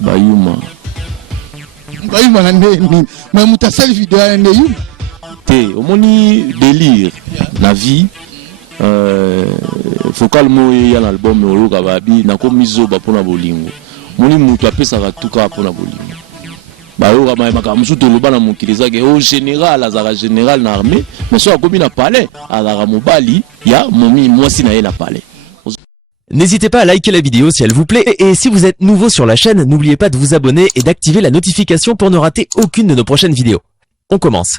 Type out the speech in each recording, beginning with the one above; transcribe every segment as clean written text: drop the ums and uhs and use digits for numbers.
Bayuma. Bayuma nani? Mais mutasali vidéo nani Yuma? Te, omoni délire na vie. Focal mo ya l'album oyo kababi na komizo ba pona bolingo. Moni mutu apesaka tuka pona bolingo. Ba yo kama makamusu to loba na mukiliza ke au général azara général na armée, mais so akomi na palais azara mobali ya momi mwasi na ye na palais. N'hésitez pas à liker la vidéo si elle vous plaît et si vous êtes nouveau sur la chaîne, n'oubliez pas de vous abonner et d'activer la notification pour ne rater aucune de nos prochaines vidéos. On commence.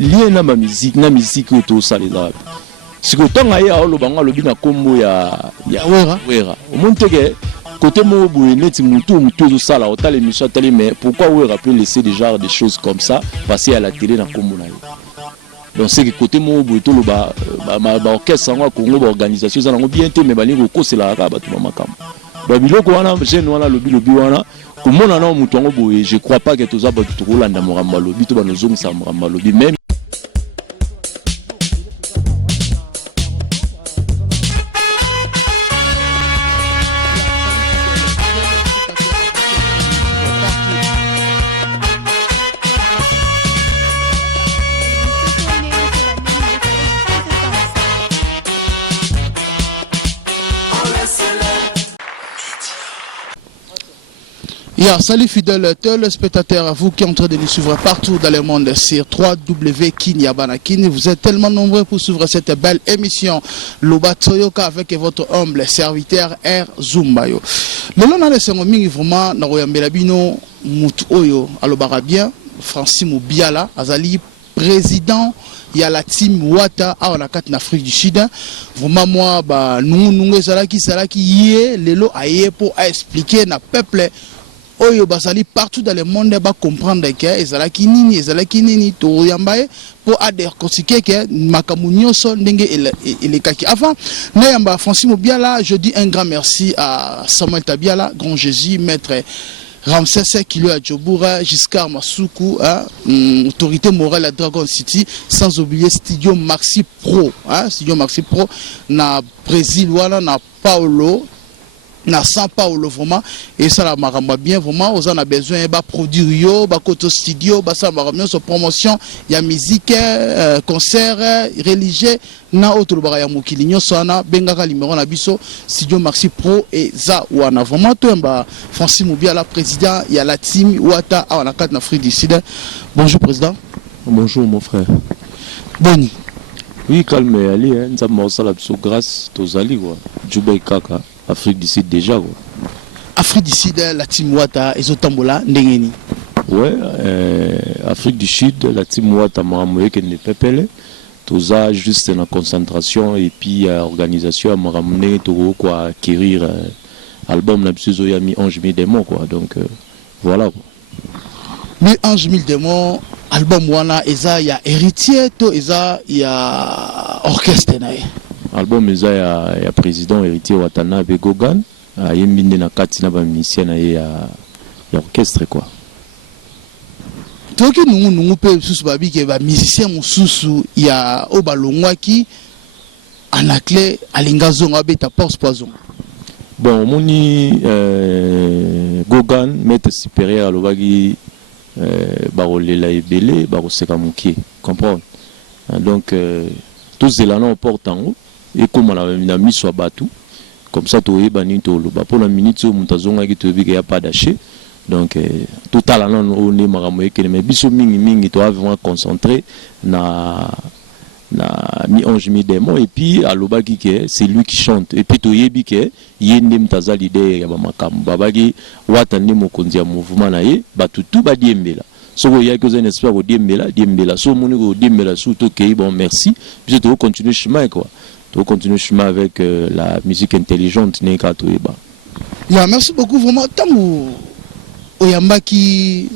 Lié na ma musique auto saleza. Si ko tonga ya olo banga lobi na kombo ya wera. Au monte que côté mo boye neti mutu zo sala otale émission télé mais pourquoi wera peut laisser des genres de choses comme ça passer à la télé na kombo na yo. Donc c'est que côté mo boye to loba ba orchestre ngo Congo ba organisation za ngo bien te mais balingo ko c'est la ka ba to makam. Ba biloko wana jeune wana lobi wana komona na mutu ngo boye je crois pas que toza ba to rolanda moramba lobi to ba nozong sa moramba lobi même. Salut fidèles téléspectateurs, à vous qui êtes en train de nous suivre partout dans le monde sur www.kinyabanakin. Vous êtes tellement nombreux pour suivre cette belle émission Loba Toyoka avec votre humble serviteur R Zumbayo. Le long de ce moment, vraiment, na royambela bino mutu oyo alobara bien Francis Moubiala azali président ya la team Wata a na kat na Afrique du Sud. Vraiment moi ba nungu salaki yé lelo aye pour expliquer na peuple oyo basali partout dans le monde ba comprendre que ezalaki nini to yambaye pour décortiquer que makamunyo son ndenge il kaki avant na yamba Francis Moubiala. Je dis un grand merci à Samuel Tabiala, Grand Jésus, maître Ramsès Kilo Adjoboura, Giscard Masuku, autorité morale à Dragon City, sans oublier Studio Maxi Pro, Studio Maxi Pro na Brésil wala na Paulo na São Paulo vraiment, et ça la maramba bien vraiment. On a besoin de produire yo ba koto studio ba ça maramba sur promotion ya musique concert religieux na autre ba ya mokili nyoso na bengaka numéro na biso Studio Maxi Pro et za wana vraiment to mba Francis Moubiala président ya la team Wata a na 4 na Afrique du Sud. Bonjour président. Bonjour mon frère. Boni. Oui, calme ali hein, ça m'a sala biso grâce tozali quoi. Djubay kaka Afrique du Sud déjà quoi. Afrique du Sud, la team Wata ezotambola ndengeni. Ouais, Afrique du Sud, la team Wata maramoué que ne pepele. Toza juste en concentration et puis organisation à maramoué to quoi acquérir album na biso ya mi 11 000 démons quoi. Donc voilà quoi. Mi 11 000 démons album wana eza ya héritier to eza ya orchestre nae. Album eza ya président héritier Watanabe Gogan yembinde na kati na ba musicien na ya orchestre quoi. Toki nungu pe susu babi ke ba musicien mususu ya obalongwaki anakle alingazonga beta force poison. Bon moni Gogan maître supérieur alobaki barolela ebele baroseka mukie comprendre. Donc tous les langues portent en haut et comme on a mis sur bateau comme ça tu es banni to lo ba pour la minute où mutazonga ki to bi ya pas d'aché donc total non on est maramoye que mais biso mingi to vraiment concentré na mi 11 000 démons et puis alobaki que c'est lui qui chante et puis to yebi que yende mutaza l'idée ya ba makambo babaki watandi mokonzi ya mouvement na ye batutu ba diembela. Si vous avez un espoir au Diembela, si vous avez surtout bon merci, puis tu continuer le chemin quoi. Tu continuer le chemin avec la musique intelligente merci beaucoup vraiment tamu oyambaki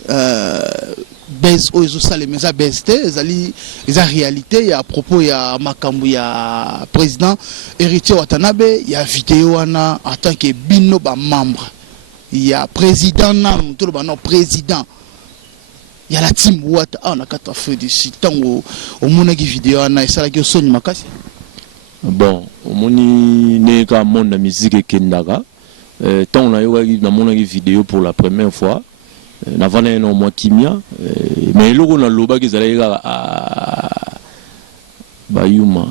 base ozo sale mais ça beste ezali eza réalité à propos ya makambu ya président héritier Watanabe ya vidéo wana en tant que bino ba membre ya président na tout ba non président. Il y a la team Wata on a 4 Afrique du Sud. Tant au monaki vidéo on a ça qui sonne makasi. Bon, omoni neka monde la musique kendaka. Tant na yoga na mona vidéo pour la première fois. Na vana no mwa kimia, mais loko na loba ki zalaika Bayuma.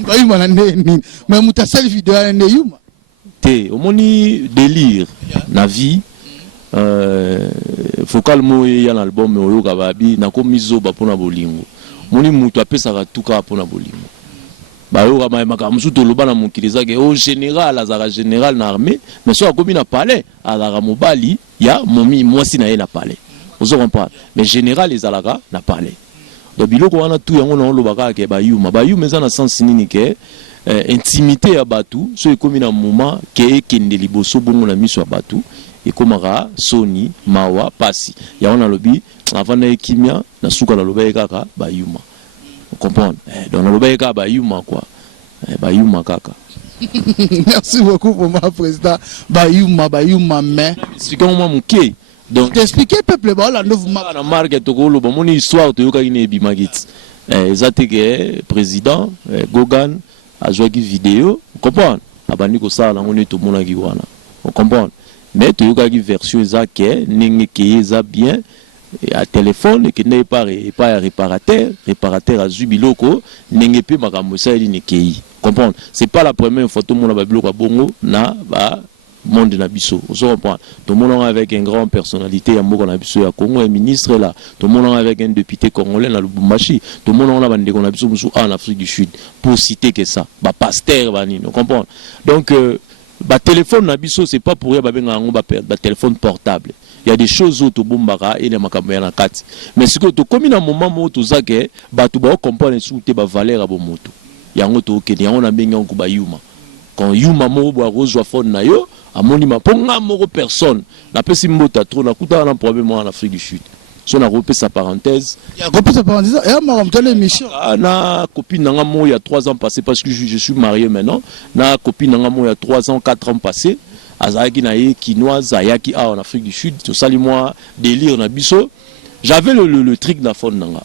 Bayuma na nini? Mais mutasali vidéo na Yuma. Te, omoni délire na vie. Focal mo ya l'album oyo kababi na komizo ba pona bolingo. Moni mutu apesaka tuka pona bolingo. Ba yo kama makamusu to loba na mukiliza ke au général azara général na armée, mais so akomi na palais azara mobali ya momi mwasi na ye na palais. Ozo comprendre. Mais général ezalaka na palais. Donc biloko wana tout yango na lobaka ke bayuma. Bayuma eza na sens nini ke intimité ya batu, so ekomi na moment ke ekende liboso bongo na miso ya batu. Et comme Sony, Mawa, Passi. Il y a un lobby, avant de kimia, na souka la lobby kaka, bayuma. Vous comprenez? Donc la lobby kaka, bayuma quoi. Bayuma kaka. Merci beaucoup pour ma président. Bayuma, mais. Expliquez-moi mon quai. Donc, t'expliquez, peuple, la nouvelle marque. La marque est au bon, mon histoire, tu as une bimagit. Zateke, président, Gogan, a joué une vidéo. Vous comprenez? Abaniko ça, là, on est tout le monde qui voit là. Vous comprenez? Mais tu as une version exacte, n'est pas bien, à téléphone, qui n'est pas réparateur à Zubiloko, n'est pas magamosa et n'est comprendre. C'est pas la première fois que tout le monde a biloko bongo na ba monde na biso. Vous comprenez? Tout le monde avec une grande personnalité, Yambo na biso ya Congo, un ministre là, tout le monde avec un député congolais na Lubumbashi, tout le monde a bande na biso en Afrique du Sud, pour citer que ça, ba pasteur bani, vous comprenez? Donc bah téléphone nabiso c'est pas pour rien bah téléphone portable. Il y a des choses auto bombara et les makambo na kati. Mais ce que tu comme na moment mo to zake bah tu ba comprendre sous te ba valeur à moto. Yango to ke yango na benga ko ba yuma. Quand yuma mo bo rejoa phone na yo amoni ma ponga mo personne. Na pesi mbota trop na kuta na problème en Afrique du Sud. So na repé sa parenthèse. Il y a repé sa parenthèse. Et on m'a l'émission. Na copine nanga mo il y a 3 ans passé parce que je suis marié maintenant. Na copine nanga mo il y a 3 ans 4 ans passé. Azaki na ye kinoise ayaki en Afrique du Sud. To sali moi délire na biso. J'avais le truc na phone nanga.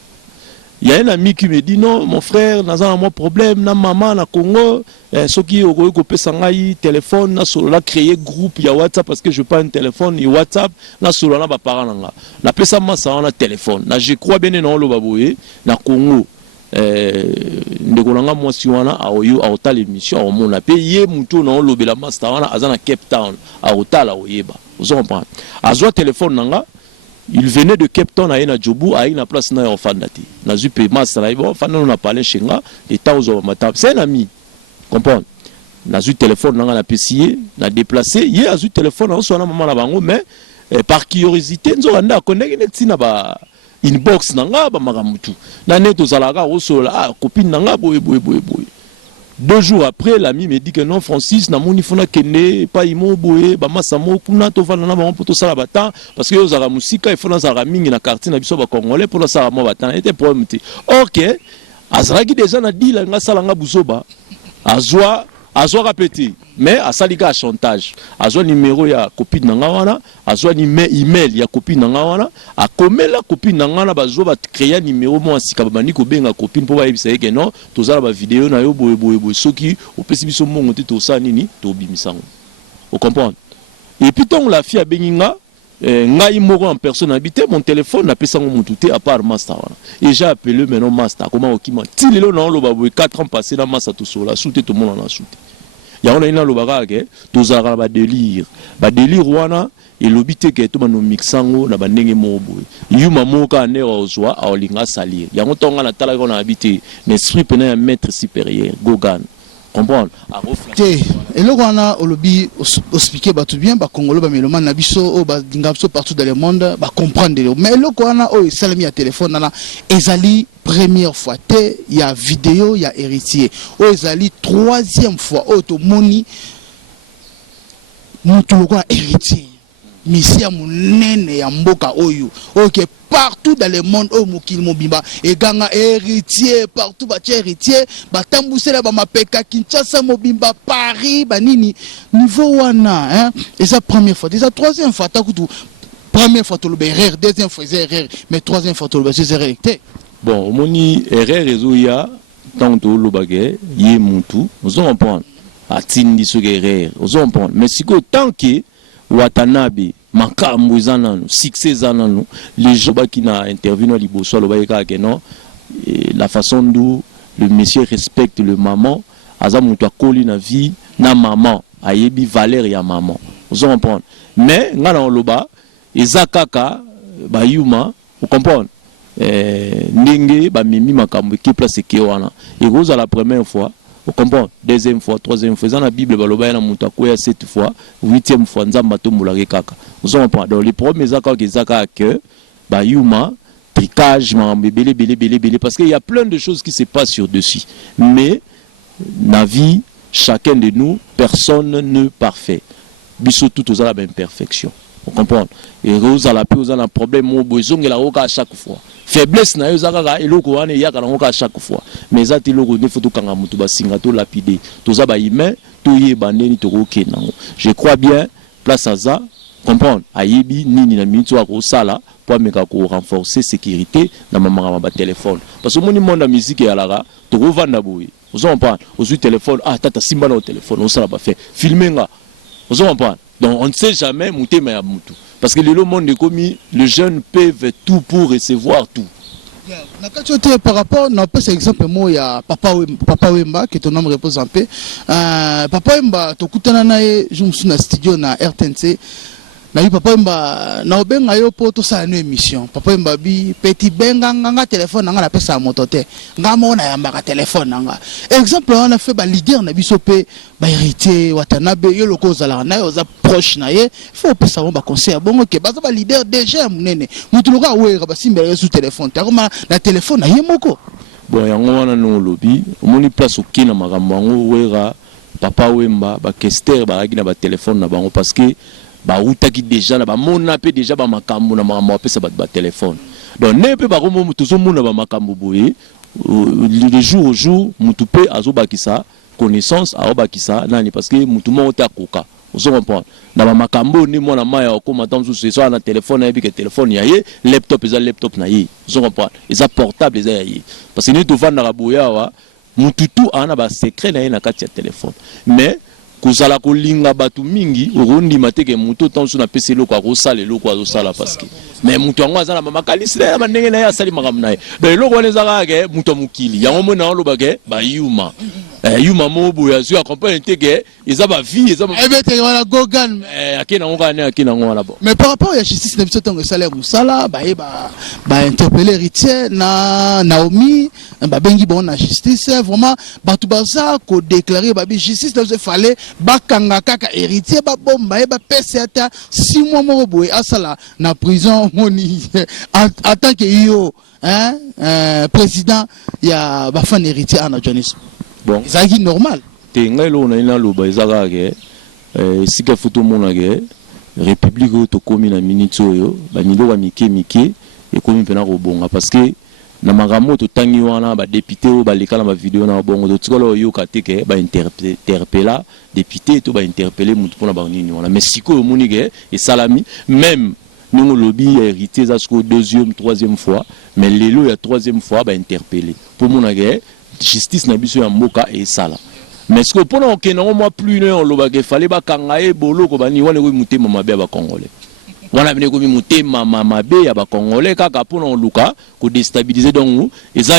Il y a un ami qui me dit non mon frère n'a pas un problème na maman na Congo ceux qui ont coupé sangai téléphone na solo la créer groupe il y a WhatsApp parce que je pas un téléphone et WhatsApp na solo na ba parents nanga na pesa massa na téléphone na je crois bien non lo baboye na Congo ndeko nanga mwasi wana aoyo aota l'émission au mona pe ye muto na lobela master wana azana Cape Town aotala oyeba vous comprenez azwa téléphone nanga. Il venait de Cape Town à Djobu, à une place na Fandati. Na zupe master na ibo, fanda na parler chenga, et taozo matab. C'est un ami. Comprendre? Na zu téléphone na PC, na déplacé, yé a zu téléphone na so na maman na bango mais par curiosité nzo anda connaître neti na ba inbox nanga ba magamutu. Na neto zalaka oso la copine nanga boy. 2 jours après, l'ami me dit que non, Francis, na moni fona kende, pas imo boye, ba masamo, kuna to fana na ba poto sala batan, parce que yo zara musika, il faut na zara mingi na quartier na biso ba congolais pour na sala mo batan, était problème te. OK, azraki déjà na dit la nga sala nga buzoba, azwa répété, mais asalika a chantage. Azwa numéro ya copine na nga wana, azwa email ya copine na nga wana, a komela copine na nga na bazo ba créer numéro mo asika ba bandi ko benga copine po ba yebisa ke non, tozala ba vidéo na yo boye soki opesi biso mongo te to sa nini to bimisango. Vous comprenez? Et puis tant la fille a benginga ngai moko en personne habité mon téléphone na pesa ngo mutu te à part master wana. Et j'ai appelé maintenant master comment okima tilelo na lo ba boye 4 ans passé na master to sola soute tout monde na soute. Ya on a ina lo baga ke tozara ba délire wana et lobité ke to bano mixango na bandenge mo boye. Yuma moka ne ozwa a olinga salir. Ya ngotonga na tala ko na habité l'esprit pena un maître supérieur Gogan. Comprendre et le wana olobi expliquer ba tout bien ba congolo ba meloman na biso o ba dingapso partout dans le monde ba comprendre mais le wana o salami à téléphone na ezali première fois te ya vidéo ya héritier o ezali 3e fois o to moni mutu loko héritier misia munene ya mboka oyo OK partout dans le monde au mokili mobimba et ganga héritier partout ba héritier ba tambusela ba mapeka Kinshasa mobimba Paris banini niveau wana hein et ça première fois déjà 3e fois takutu première fois to le erreur 2e fois erreur mais 3e fois to le erreur bon omoni erreur ezoya tant que le bagage yé mutu vous comprendre atindi ce guerrier vous comprendre mais si que tant que Watanabe makambo ezananu succès ezananu les gens qui na intervenu liboso lo bayeka que non la façon dont le monsieur respecte le maman aza mutu akoli na vie na maman ayebi valeur ya maman vous comprendre mais ngana loba ezakaka bayuma vous comprendre ndenge ba mimi makambo ki place ke wana et vous à la première fois vous comprenez deuxième fois troisième fois dans la Bible baloba na mutu akoya 7 fois 8e fois nzamba tombola kaka vous comprenez dans les premiers accords que zaka que bayuma tricage belé parce qu'il y a plein de choses qui se passent sur dessus mais na vie chacun de nous personne ne parfait biso tout aux la même perfection vous comprenez et vous à la peu vous avez un problème mo bozong la roka à chaque fois faiblesse na yo zakaka eloko wana yaka na roka à chaque fois mais ça ti loko ne faut tout kanga mutu basinga to lapider to za ba humain to yeba ndeni to roke nango je crois bien place à ça comprendre ayebi nini na minute wa ko sala pour meka ko renforcer sécurité na mama ba téléphone parce que mon monde la musique ya lara to ko vanda boy vous comprendre au téléphone ah tata simba na au téléphone on sala ba fait filmer nga vous comprendre donc on ne sait jamais muté mais ya mutu parce que le monde est commis les jeunes peuvent tout pour recevoir tout. Par rapport à cet exemple, moi, il y a Papa Wemba, qui est ton nom repose en paix. Papa Wemba, tu écoutes je me suis dans le studio na RTNC. Na Papa Wemba, na obenga yo po to sa une émission. Papa Wemba bi petit benga nga téléphone nga la pesa motote. Nga mo na yamba ka téléphone nga. Exemple on a fait ba leader na biso pe ba héritier Watanabe yo loko zala na yo za proche na ye. Faut pesa ba conseil bongo ke ba ba leader déjà munene. Mutu loka wera ba simbele sur téléphone. Ta koma na téléphone na ye moko. Bon yango wana no lobby, omoni place okina makambo ngo wera Papa Wemba ba kester ba na ba téléphone na bango parce que ba utaki déjà na ba mona pe déjà ba makambo na makambo apesa ba téléphone donc ne pe ba komo mutu zo mona ba makambo boye le jour au jour mutu pe azobakisa connaissance azobakisa nani parce que mutu mo ta koka vous comprenez na ba makambo ni mona maya okoma tanzu ce soit na téléphone et puis que téléphone yaye laptop eza laptop na ye vous comprenez eza portable eza yaye parce que ni to vanda ka boya wa mutu tout ana ba secret na ye na kati ya téléphone mais kozala kolinga batu mingi orundi mateke muto tanso na pese loko akosala loko azosala parce que mais muto yango azala mama kalisila ya ndenge na ya sali makambo naye donc loko wana ezaka ke muto mukili yango mona olobake ba yuma yuma mobo ya zo accompagne teke eza ba vie eza ebete wala gogan akena ngana akena ngona bon mais par rapport à justice na biso tongo salaire musala ba interpeller héritier na Naomi ba bengi bon na justice vraiment batu baza ko déclarer ba justice na fallait bakanga kaka héritier ba bomba ba pesa ata 6 mois moko boye asala na prison moni en tant que yo président ya ba fan héritier ana Jonis bon ça qui normal te ngelo na ina loba ezaka ke sika photo mona ke république to komi na minute oyo ba milo ba mike e komi pena ko bonga parce que na makambo to tangi wana ba député o ba lekala ba vidéo na bongo to tikolo yo kateke ba interpella député to ba interpeller mutu pona ba nini wana mais siko moni ke et salami même nous lobby hérité ça jusqu'au deuxième troisième fois mais lelo ya troisième fois ba interpeller pour mona ke justice na biso ya mboka et sala mais ce que pendant que non moi plus on lobake fallait ba kangae boloko bani wana ko mutema mabe ba congolais wana bine ko mutema mabe ya ba congolais kaka pona luka ko déstabiliser donc eza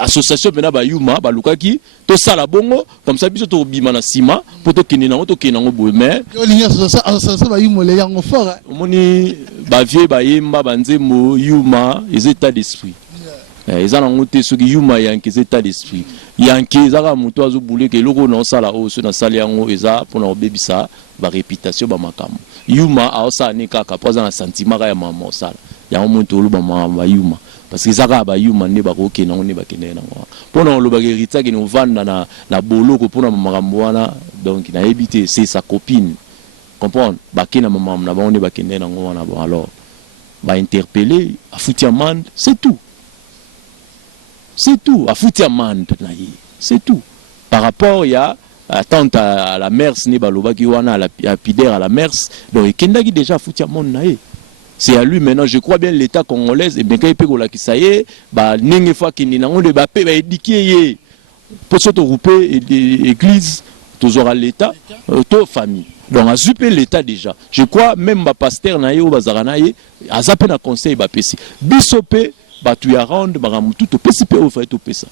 association bena ba yuma ba luka ki to sala bongo comme ça biso to bima na sima poto kinina to kinango boye mais yo linya association ba yuma le yango fort omoni ba vie ba yemba ba nzembo yuma les états d'esprit ils ont monté ce qui yuma yanki état d'esprit yanki zaka muto azobule ke loko na sala o so na sali yango eza pona obebisa ba réputation ba makambo yuma a osa ni kaka poza na sentiment ya mama sala ya muto lo ba yuma parce que zaka ba yuma ne ba ko ke na ne ba kene na ngo pona lo ba hérita ke no vanda na boloko pona makambo wana donc na éviter c'est sa copine comprendre ba kena mama na ba ne ba kene na ngo wana bon alors ba interpeller a fouti amende c'est tout. C'est tout. À foutre amende, c'est tout. Par rapport, il y a tant à la mers, à la pidère à la mers, donc il y déjà foutre amende. C'est à lui maintenant, je crois bien l'État congolais, et bien quand il peut la qui ça y est, bah n'engé fois qu'il n'y a pas de paix, bah édiqué. pour se regrouper église, tous aura l'État, toute famille. Donc, à zuper l'État déjà. Je crois même ma pasteur naïe ou bazaranaïe, à zaper na conseil bapesi. Bisopé, batuya rendre, baramutu, to pesipe ou fait to pesa.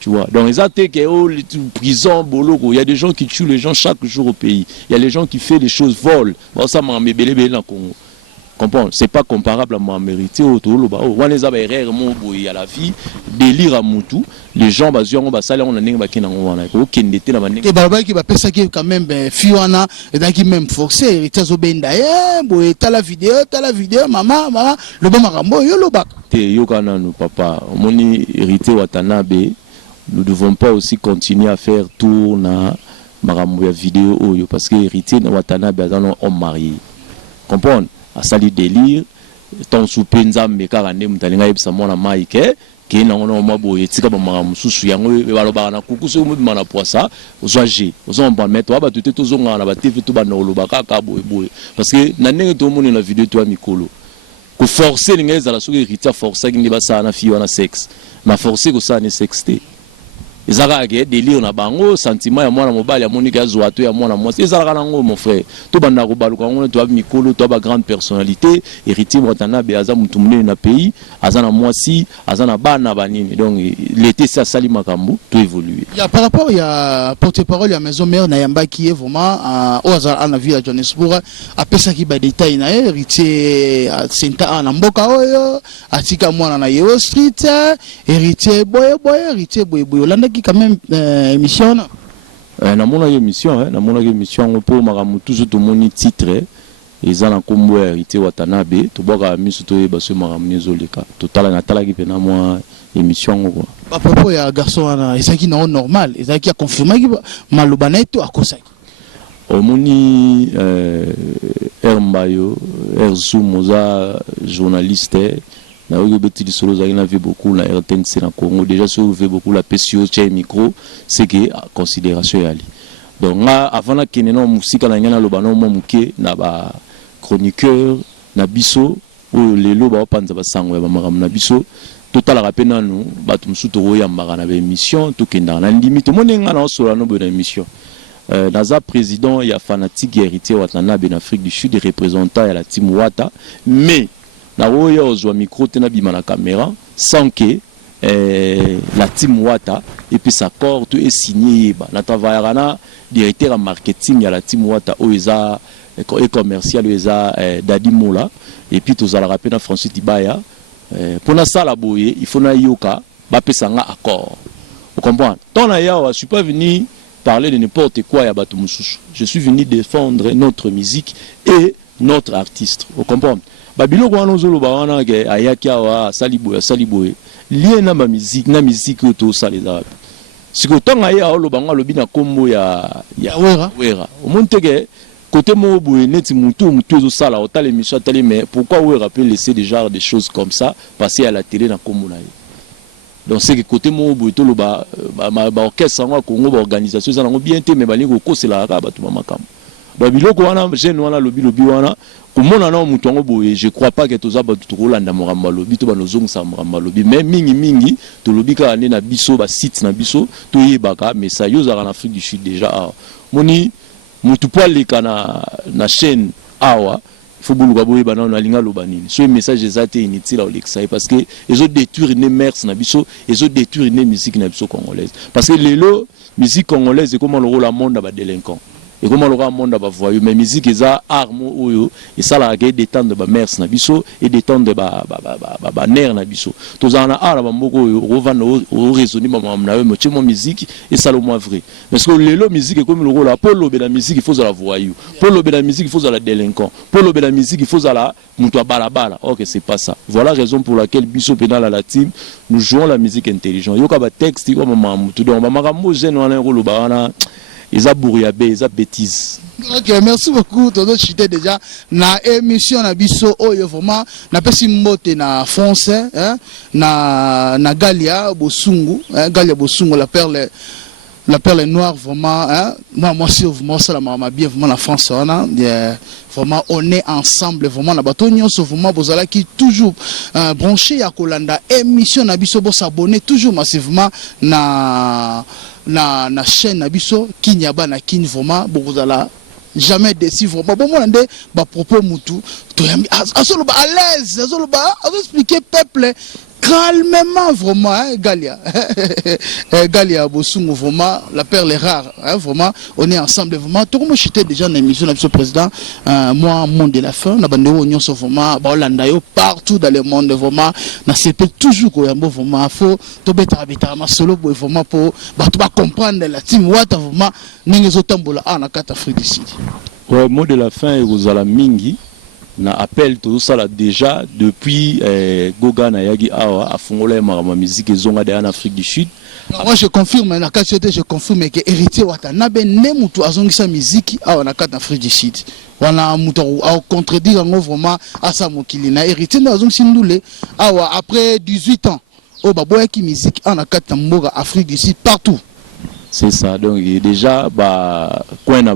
Tu vois. Donc, les attaques, prison, bolo, il y a des gens qui tuent les gens chaque jour au pays. Il y a les gens qui font des choses volent. Bon, ça m'a mébélé dans le Congo. Comprends? C'est pas comparable à moi mérité au tolo ba on les a erreur mon boy à la vie délire à mutu les gens bazuango basala on a ninga bakina ngwana ko kendete na baninga ke baba ki ba pesa ki quand même fiona et donc même forcé héritier obenda boy ta la vidéo maman le bon makambo yo lo ba te yo kana no papa moni héritier Watanabe nous devons pas aussi continuer à faire tour na makambo ya vidéo oyo parce que héritier Watanabe azano homme marié comprendre à sali délire ton soupenza mekarande mutalinga yebisa mwana maike ke na ngona mabo yetika ba mama mususu yango baloba na kukuso mu bimana poisa ozaje ozomba mettre wa batute tozonga na ba TV to ba noloba kaka boye parce que na ndenge to moni na vidéo to mikolo ko forcer ngeza la soki rita forcer ngi ba sana fi wana sexe na forcer ko sana sexte ezaka ke délire na bango sentiment ya mwana mobali ya monika azwa to ya mwana mwasi ezaka nango mon frère to banda ko baluka ngona to mikolo to ba grande personnalité héritier Watanabe aza mutu munene na pays aza na mwasi aza na bana banini donc l'été ça sali makambo to évoluer ya par rapport ya porte-parole ya maison mère na yamba qui est vraiment au hasard na ville à Johannesburg apesa ki ba détail na héritier senta na mboka oyo atika mwana na Yeo Street héritier boye olanda quand même émission na mona émission na mona émission pour maramu toujours tout moni titre eza na kombo héritier Watanabe to boka miso to ba so maramu nezoleka totala na tala ki pena moi émission quoi ba propos ya garçon na ezaki na normal ezaki a confirmer ki malobana to akosaki omoni Mbayo Zumoza journaliste na oyo beti solo za ina vu beaucoup la RTNC na Congo déjà si on veut beaucoup la PCO chez micro c'est que considération yali donc là avant la keneno musika na ngana lobano mo muke na ba chroniqueur na biso o lelo ba panza ba sango ya maram na biso total rappel nanu batu musuto ya mbaka na ba émission to kenda na limite monenga na solo no ba émission naza président ya fanatique héritier Watanabe en Afrique du Sud et représentant à la team Wata mais na oya ozwa micro tena bima na caméra sans que la team Wata et puis sa accord tout est signé ba na travaillera directeur en marketing ya la team Wata oza et commercial oza Dadi Mola et puis tous ala rappeler na Francis Tibaya pour na sala boye il faut na yoka ba pesa nga accord vous comprenez tant na ya je suis pas venu parler de n'importe quoi ya batu mususu je suis venu défendre notre musique et notre artiste vous comprenez babilo kwa nozolo ba wana ke ayaki awa saliboye lié na ma musique to saleza siko tonga ya olo banga lobi na kombo ya wera omonteke côté mo boye neti mutu zo sala otale émission tali mais pourquoi wera peut laisser des genres de choses comme ça passer à la télé na kombo na ye donc c'est que côté mo boye to loba ba orchestre ngwa Congo ba organisation za ngo bien te mais bali ko kosela ka batu mamakam babilo ko wana jeune wana lobi wana komona na mutu ngo boye je crois pas que toza batu to landa moramba lobi to banozong sa moramba lobi mais mingi to lobi ka na biso ba site na biso to yebaka mais ça yo za en Afrique du Sud déjà moni mutu poaleka na chaîne awa faut buluka boye bana na linga lobanini so message ezate inutile au lexa parce que ils ont détruire les mers na biso ils ont détruire les musique na biso congolaise parce que lelo musique congolaise est comment le rôle monde ba délinquant et comment le monde ba voyou mais musique eza arme oyo et ça la guerre détendre ba mers na biso et détendre ba nerf na biso tozana ara ba mboko oyo revana o raisonner ba na mo timo musique et ça le moins vrai parce que lelo musique comme le rôle pour lobe la musique il faut la voyou pour lobe la musique il faut la délinquant pour lobe la musique il faut la muto balabala OK c'est pas ça voilà la raison pour laquelle biso pénal à la team nous jouons la musique intelligente yoka ba texte comme maman muto donc ba makambo jeune wana rôle ba wana ils a bourriabé, ils a bêtises. Ok, merci beaucoup. Todo chité déjà na émission na biso oyo vraiment na pesi mbote na français na Galia Bosungu, Galia Bosungu la perle La perle est noire, vraiment. Hein? Moi, si vraiment, ça, la maman, bien, vraiment, la France, vraiment, on est ensemble, vraiment, la bateau, vraiment, vous allez qui toujours branché à Kolanda, émission, Nabiso, vous s'abonner toujours massivement na chaîne Nabiso, Kinyaba, na Kin, vraiment, vous allez jamais déçu, vraiment. Bon, moi, on a propos moutou, à l'aise, à expliquer peuple. Calmement, vraiment, hein, Galia. Galia, Bossou, vraiment, la perle est rare, hein, vraiment, on est ensemble, vraiment. Tout le monde était déjà dans l'émission, monsieur le président, moi, monde de la fin, la bande oignon, vraiment, Baolandayo, partout dans le monde, vraiment, na CP toujours, vraiment, faut, tout bêta, solo, vraiment, pour, comprendre la team, Wata, vraiment, n'engagez tambola, na carte Afrique du Sud. Ouais, mot de la fin, vous allez mingi. Na appel tout ça là déjà depuis Goga na Yagi Awa a fongolé ma musique zonga de en Afrique du Sud. Moi je confirme na qualité je confirme que héritier Watanabe ne mutu azongisa musique awa na carte Afrique du Sud. Wana mutu a contredire ngo vraiment à sa mokili na héritier na azongisi ndule awa après 18 ans au baboya ki musique en carte mboga Afrique du Sud partout. C'est ça donc déjà ba coin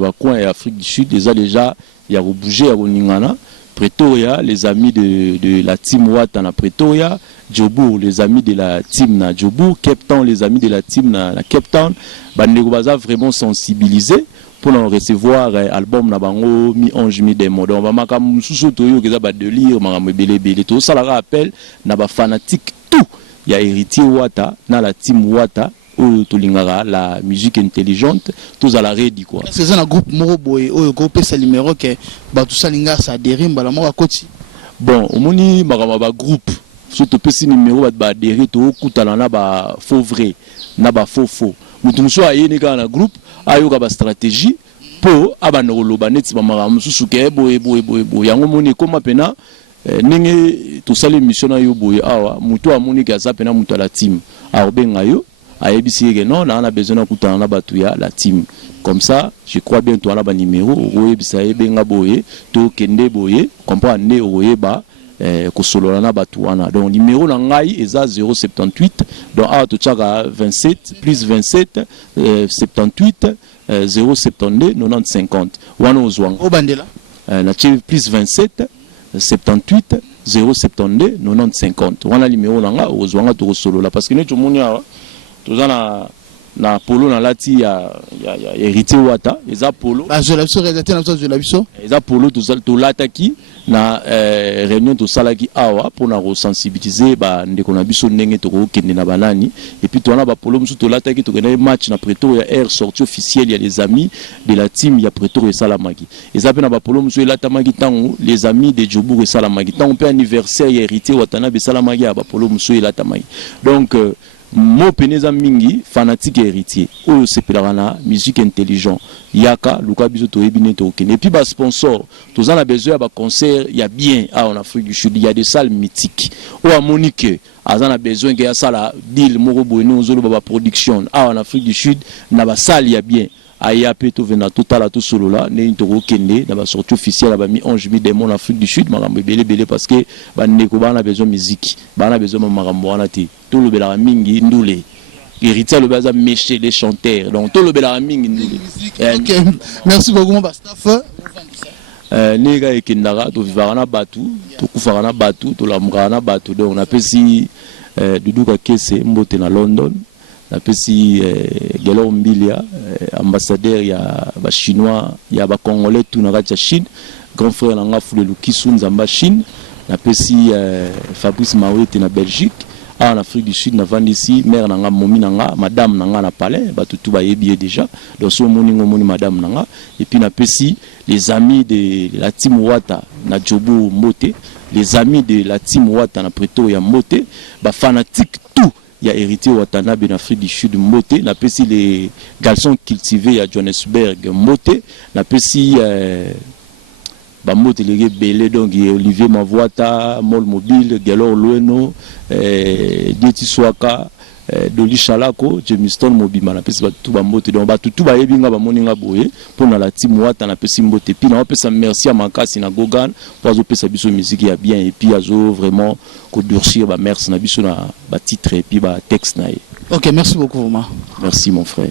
Afrique du Sud déjà il y a bougé à Ningana. Pretoria, les amis de la team Wata na Pretoria, Djobour, les amis de la team na Djobour, Cape Town, les amis de la team na Cape Town, Bandego Baza vraiment sensibilisé pour en recevoir album na bango mi-ange mi-démon. Donc on va makam sous toyo keza ba delire makam belé tout ça la rappelle na ba fanatique tout. Il y a héritier Wata na la team Wata. La musique intelligente, tous à la rédi quoi. C'est un groupe Moroboy, au groupe c'est le numéro que tout ça linga ça dérim bala mora koti. Bon, au moni magama groupe, surtout petit numéro ba adhérer to kutala na ba faux vrai, na ba faux. Mutu so aye ne ga na groupe, ayo ga ba stratégie pour abana loba neti ba magama susuke boy yango moni koma pena ninge to sala émission na yo boy awa mutu amoni ka za pena mutu la team. A benga yo ABCG non, on a besoin de couper en abatouya la team. Comme ça, je crois bien toi là bas numéro, oye bisaye benga boye, to kende boye, comprendre ne oye ba kosolo na batouana. Donc numéro langai eza 078, donc a to tchaka 27 plus 27 78 072 90 50. Wana ozwang. O bandela. Na plus 27 78 072 90 50. Wana numéro langa ozwanga to kosolo la parce que ne tout monde tout ça na polo na lati ya héritier Wata eza polo je l'ai sur réalité na je l'ai sur eza polo tout ça to lataki na réunion to salaki awa pour na sensibiliser ba ndeko na biso ndenge to ko kende na banani et puis to na ba polo musu to lataki to kende match na Pretoria air sortie officielle il y a les amis de la team ya Pretoria Salamaki eza pe na ba polo musu latamaki tango les amis de Djobour et Salamaki tango pe anniversaire ya héritier Watana be Salamaki ba polo musu latamaki donc mo peneza mingi fanatique héritier o sepelarana musique intelligent yaka luka biso to ebine to okene et puis ba sponsor tous en a besoin ba concert il y a bien en Afrique du Sud il y a des salles mythiques o amonique azana besoin que ya sala deal moko boyno ozolo ba production en Afrique du Sud na ba salle il y a bien ayape to vena total to solo là ne to okende na ba sortie officielle ba mi ange mi démon en Afrique du Sud makambo belé parce que ba ndeko ba na besoin musique ba na besoin makambo wana te tout le bela mingi ndule héritier le baza méché les chanteurs donc tout le bela mingi ndule. OK, merci beaucoup mon staff. Nega ekendaka to vivara na batu to kufara na batu to lamukana na batu donc on appelle si duduka kese mbote na London. Napesi Gelor Mbilia ambassadeur ya ba chinois ya ba congolais tout na kati ya Chine grand frère nanga Fule Lukisu nzamba Chine napesi Fabrice Mawete na Belgique en Afrique du Sud na vandi ici mère nanga momi nanga madame nanga na palais ba tutu ba yebi déjà donc so moni ngomoni madame nanga et puis napesi les amis de la team Wata na Djobour Mbote les amis de la team Wata na Pretoria Mbote ba fanatique tout. Il y a héritier Watanabe en Afrique du Sud Mbote, n'a pas si les garçons cultivés à Johannesburg Mbote, n'a pas si Mbote les belé donc Olivier Mavoata, Mol Mobile, Gelor Lueno, Dieti Swaka, Doli Chalako, Jemiston Mobima, n'a pas si tout Mbote donc tout ba yebinga ba moninga boye pour na la team Wata n'a pas si Mbote puis n'a pas ça merci à Manka Synagogan pour azo pesa biso musique ya bien et puis azo vraiment ko durcir ba merci na biso na ba titre et puis ba texte na. OK, merci beaucoup vraiment. Merci mon frère.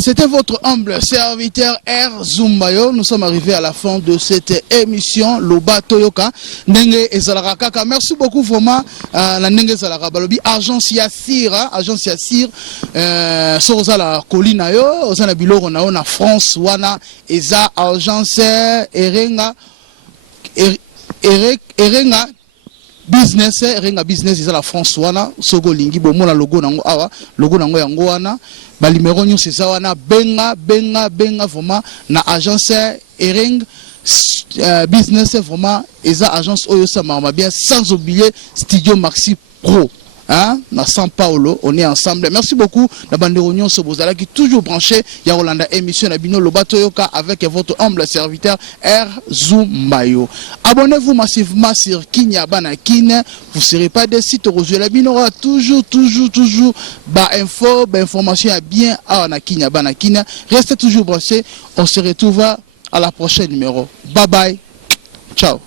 C'était votre humble serviteur R Zumbayo. Nous sommes arrivés à la fin de cette émission Loba Toyoka. Nenge ezalaka kaka. Merci beaucoup vraiment la Nenge ezalaka balobi agence Yassir, agence Yassir soza la colline yo, ozana biloko na na France wana eza agence Erenga Erenga business Erenga business eza la France wana soko lingi bomona logo nango awa logo nango yango wana ba numéro nyonso eza wana benga vraiment na agence Erenga business vraiment eza agence oyo sama bien sans oublier Studio Maxi Pro. Hein? Na São Paulo, on est ensemble. Merci beaucoup. La bande de réunion se bozala qui toujours branché. Ya Rolanda émission Nabino Loba Toyoka avec votre humble serviteur R Zumbayo. Abonnez-vous massivement sur Kinyabana Kin. Vous ne serez pas déçus. La Bino aura toujours info, information bien à Kinyabana Kin. Restez toujours branchés. On se retrouve à la prochaine numéro. Bye bye. Ciao.